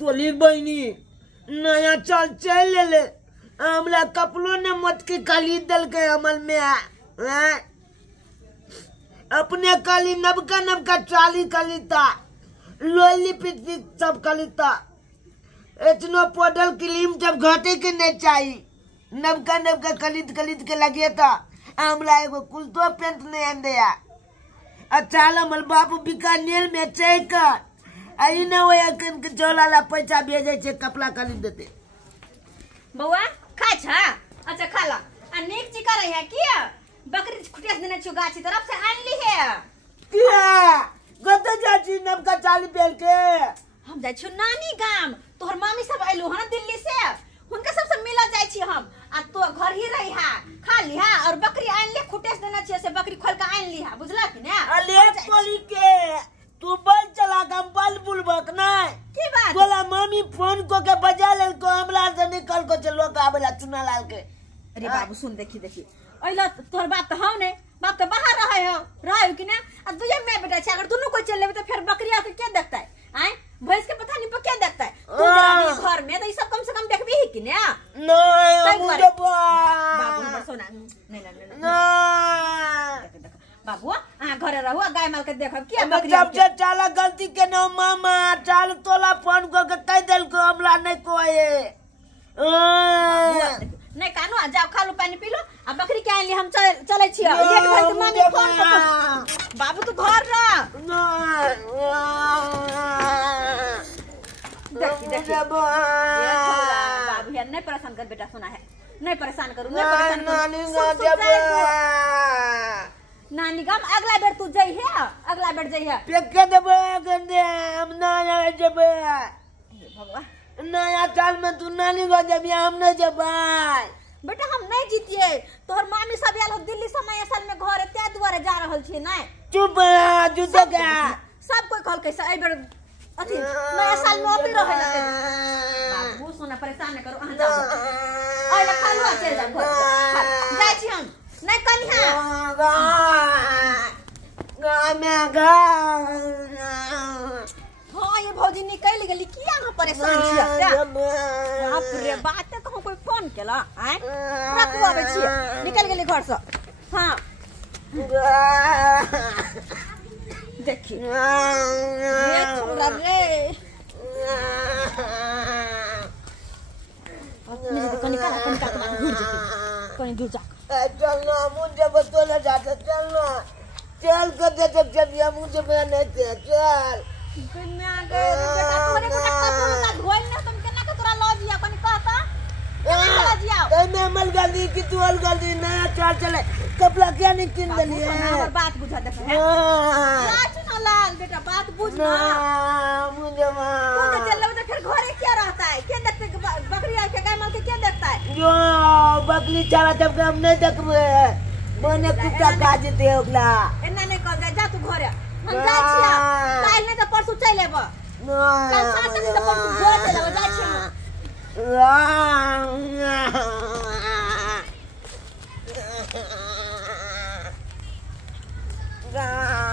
तोली बहनी नया चाल चल ले हमरा कपड़ों ने मत के काली दल के अमल में अपने काली नबका चाली कलिता लोली पिटी सब कलिता इतना पोडल क्रीम जब घटे के नहीं चाहिए नबका कलित के लगे था हमरा एगो कुलतो पेंट नहीं आन दिया अच्छा हमर बापू बीकानेर में चेक आई न हो अखन के जोलाला पैसा भेजे छे कपड़ा खरीद देते बउआ खा छा अच्छा खा ला आ नीक चिका रही है किया बकरी खुटिया देने छु गाछी तरफ से आन ली है किया गते जाची नबका चाली पेल के हम जाय छु नानी गाम तोहर मामी सब आइलो हन दिल्ली से हुनका सब से मिला जाय छी हम आ तो घर ही रही हा खा लिहा और बकरी आन ले खुटेस देना छे से बकरी खोल के आन लिहा बुझला कि ने अले पोली के तू बल चला गम बल बुलबक ना की बात बोला मम्मी फोन को के बजा ले को हमरा से निकल को चलो का आवेला चुना लाल के अरे बाबू सुन देखी ओइला तोहर बाप त हौ ने बाप त बाहर रहे कि ने आ दुये में बेटा छे अगर दोनों को चल लेबे त फिर बकरिया के के देखता है आय भैंस के पता नहीं पर क्या देखता है तू जरा घर में तो ये सब कम से कम देखबी ही कि ने नहीं मुझे बाबू हमर सोना नहीं बाबू आ घरे रहू गाय माल के देखब किया बकरी जब से चाला गलती के न मामा चाल तोला फोन को के कह देल को हमरा नहीं कोए नहीं कानो आ जाओ खा लो पानी पी लो आ बकरी के आइली हम चले छी लेट भर के मामी फोन कर बाबू तू घर रह देखी बाबू यार नहीं परेशान कर बेटा सुना है नहीं परेशान करूं नहीं परेशान करूं नानी गाम अगला बेर तू जई है अगला बेर जई है पेके देबे गंदे हम ना जेबे भगवान नया साल में तू नानी को जब हम नहीं जबाई बेटा हम नहीं जीतिए तोहर मामी सब आल दिल्ली समय असल में घर ते दुआरे जा रहल छी नहीं चुप जुदे का सब कोई कहल कैसे ए बेर अथी नया साल में ओपी रहे लगे बाबू सोना परेशान न करो अहां जाओ ओइ ले खालू चल जा घर जाय छी हम नहीं कन्या गा में गा हां ये भौजी निकल गेली किया हम परेशान छी बाप रे बात कहूं कोई फोन केला हैं रखू आबै छी निकल गेली घर से हां देखी ये छोरा रे अपने तो कनी का घूर जा कनी दूर जा चलना मुझे बतोला जाता चलना चल कर दे जब जब ये मुझे मैं नहीं थे चल कन्या के बेटा तोरे बेटा कपड़ा का धोल ना तुम केना के तोरा लो दिया कनी कहता केना लो दिया ए मैं मल गलती की तू अल गलती नया चाल चले कपड़ा क्या नहीं किन दली है हमर बात बुझा देख है लाच ना लाल बेटा बात बुझ ना मुझे मां तू चल ले तो फिर घरे क्या रहता है क्या देखते बकरी के गाय माल के क्या देखता है जो बकरी चारा जब हम नहीं देखबे बने कुत्ता काजते ओकला एना नहीं कह जा तू घरे हम जा छिया काल नहीं तो परसू चल लेबो कल साथ नहीं तो परसू घर चल लेबो जा छिया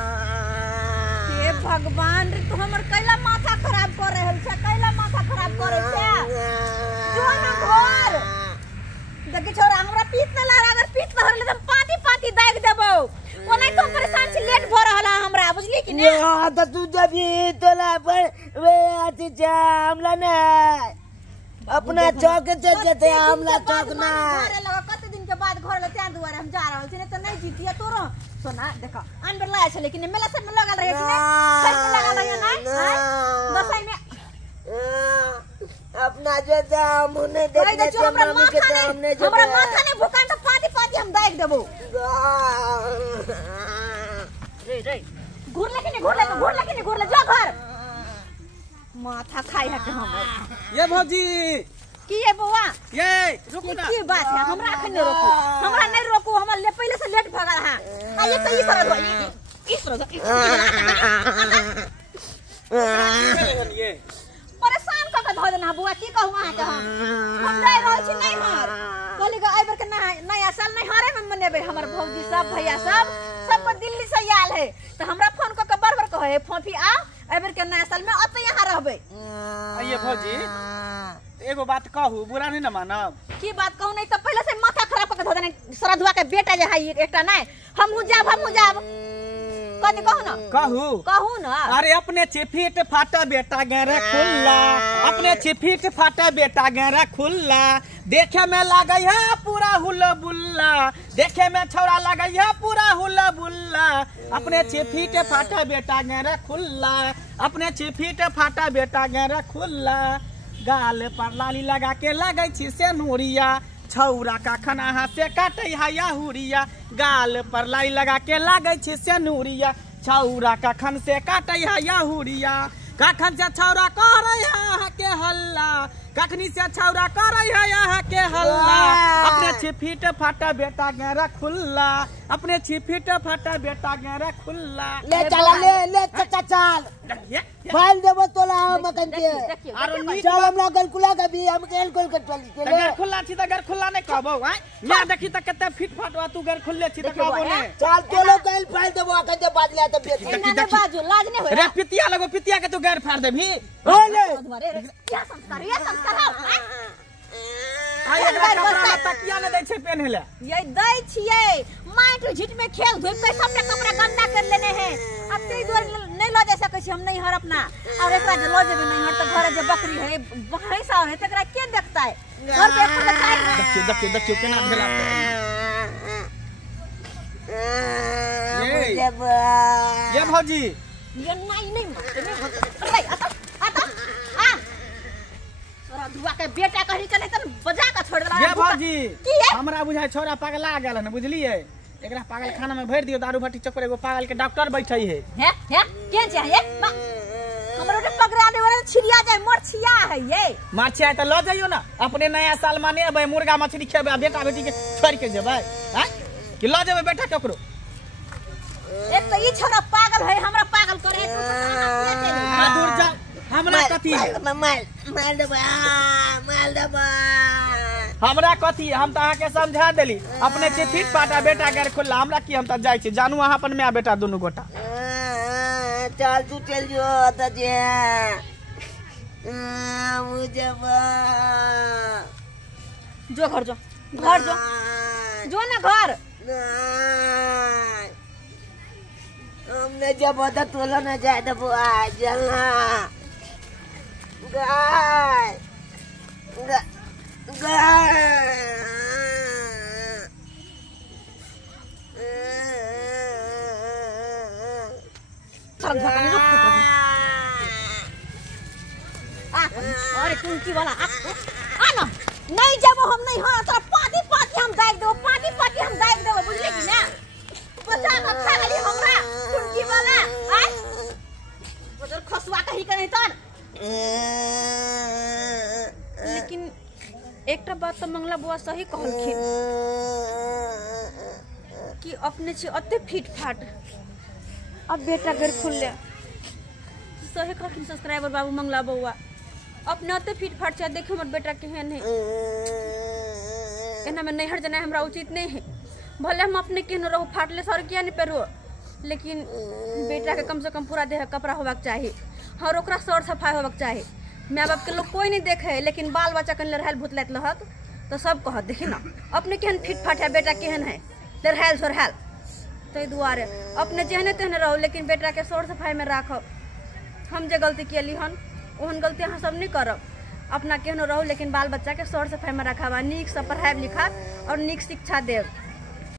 हे भगवान रे तू हमर कैला माथा खराब कर रहल छ कैला माथा खराब करे छ जो ना घर देखे छोरा हमरा पीत न लाग अगर पीत न हरले त पाटी दाग देबो ओनै तो परेशान छी लेट भ रहल हमरा बुझली कि ने तो तू जब ये तोला पर वे आती जा हमला ना अपना चौक चल जाते हमला चौक ना घरे लगा कते दिन के बाद घर ले त्या दुआरे हम जा रहल छी ने त नहीं जीतिया तोरो सोना देखा आन बेर लाय छले कि ने मेला से में लगल रहे कि ने सर में लगल रहे ना दसई में अपना जो दाम ने देखने से मम्मी के सामने जो हमरा माथा ने भूकन त पाटी हम दाग देबो रे घूर ले जा घर माथा खाई है के हम ये भौजी की ये बउआ ये रुको ना की बात है हमरा अखन नहीं रोको हमरा नहीं रोको हमरा ले पहले से लेट भगल हां आ ये तो इस तरह ये परेशान क के धो देना बुआ की कहू अहाँ के हम जाय रहल छी नहीं हार कहली के आइबर के नया साल नहीं हारे में मनेबे हमर भौजी सब भैया सब दिल्ली से आयल है तो हमरा फोन क के बार-बार कहे फोफी आ एबर के नया साल में अत यहाँ रहबे। ये भौजी एगो बात कहू, बुरा नहीं न मानब। की बात कहू, नहीं तो पहले से माथा खराब करके धो देने सरधुआ के बेटा जे है एकटा नहीं हमहु जाब कथि कहू ना कहू ना। अरे अपने छिफिट फाटा बेटा गेरे खुल्ला, अपने छिफिट फाटा बेटा गेरे खुल्ला, देखे में लगे है पूरा हुल्ला बुल्ला, देखे में छौरा लगे है पूरा हुल्ला बुल्ला, अपने छिफिट फाटा बेटा गेरे खुल्ला, अपने छिफिट फाटा बेटा गेरे खुल्ला, गाल पर लाली लगा के लगे छी से नूरिया, छौरा का खाना हाथ से काटे है हुरिया, गाल पर लाई लगा के लागे छी से नूरिया, छौरा का खन से काटे है हुरिया, कखन से छौरा करे है के हल्ला, कखनी से छौरा करे है के हल्ला, अपने छिफिट फाटा बेटा गेरा खुल्ला, अपने छिफिट फाटा बेटा गेरा खुल्ला। ले चला ले चाचा चल फाइल देबो तोला मकन के चल हमरा गलकुला का भी हम गेल कोल के चली के घर खुल्ला छी त घर खुल्ला नहीं कहबो हैं या देखी त कते फिट फाटवा तू घर खुल्ले छी त कहबो ने चल तोलो कल फाइल देबो अखन जे बाजले त बेटी ना बाजू लाज नहीं होय रे पितिया लगो पितिया के तू घर फाड़ देबी होले क्या संस्कार हो आय एकरा कपड़ा तकिया ने दै छै पहने ले ये दै छियै माइट झिट में खेल धूप के सबने कपड़ा गंदा कर लेने हैं अब ते दूर नहीं लो जा सकै छी हम नहीं हर अपना और एकरा जे लो जेबे नहीं हर त घर जे बकरी है भैंसा है तकरा के देखता है घर पे पर देखाई देखियो केना भेला ये भौजी ये नहीं आता दुआ के बेटा कहि के नहीं त बजा के छोड़ देला ये भौजी हमरा बुझाय छोरा पगला गेल न बुझलिए एकरा पागल खाना में भर दियो दारू भट्टी चक्कर एगो पागल के डॉक्टर बैठै है के चाहिए हमरो के पकड़ा दे वाला छिड़िया जाय मरछिया है ये मरछिया त ल जाइयो ना अपने नया साल माने अबे मुर्गा मछली खेबे बेटा बेटी के छोड़ के जेबै हैं कि ल जेबै बेटा ककरो एक तो ई छोरा पागल है हमरा पागल करे हां दूर जा हमरा कथी मार देबा हमरा कथी हम त अहाँ के समझा देली अपने चिट्ठी पाटा बेटा घर खुल्ला हमरा की हम त जाय छी जानू अहाँ अपन माय बेटा दोनों गोटा चल तू चल जो त जे मुझे जो घर जो ना घर हमने जब होता तोला ना जाए तो वो आ जलना गाय अरे कुंची वाला आना नहीं जब हम नहीं हो तो पाती हम दाग दो पाती हम दाग दो बुझले कि ना बचा के खा गली हमरा कुंची वाला आ बजर खसवा कही करे त लेकिन एकटा बात तो मंगला बुआ सही कहलखिन कि अपने छी अते फिट फाट अब बेटा घर खुलले सही कहलखिन सब्सक्राइबर बाबू मंगला बुआ अपने अते फिट फाट छै देखियो हमर बेटा केहन है एना में नहीं हट जाना हमरा उचित नहीं है भले हम अपने केहन रहो फाटले सर किया नहीं पेरो लेकिन बेटा के कम से कम पूरा देह कपड़ा होबाक चाहिए और ओकरा सर सफाई होबाक चाहिए माय बाप के लोग कोई नहीं देखे है लेकिन बाल बच्चा कन लड़ाइल भूतलैत लहत तो सब कहत देखी ना अपने केहन फिट फाट है बेटा केहन है लड़ाइल सोरहाल तै दुआरे अपने जेहने तेहने रहो लेकिन बेटा के सर सफाई में राखब हम जे गलती केली हन ओहन गलती अहाँ सब नहीं करब अपना केहनो रहो लेकिन बाल बच्चा के सर सफाई में रखब नीक से पढ़ाई लिखा और नीक शिक्षा देव।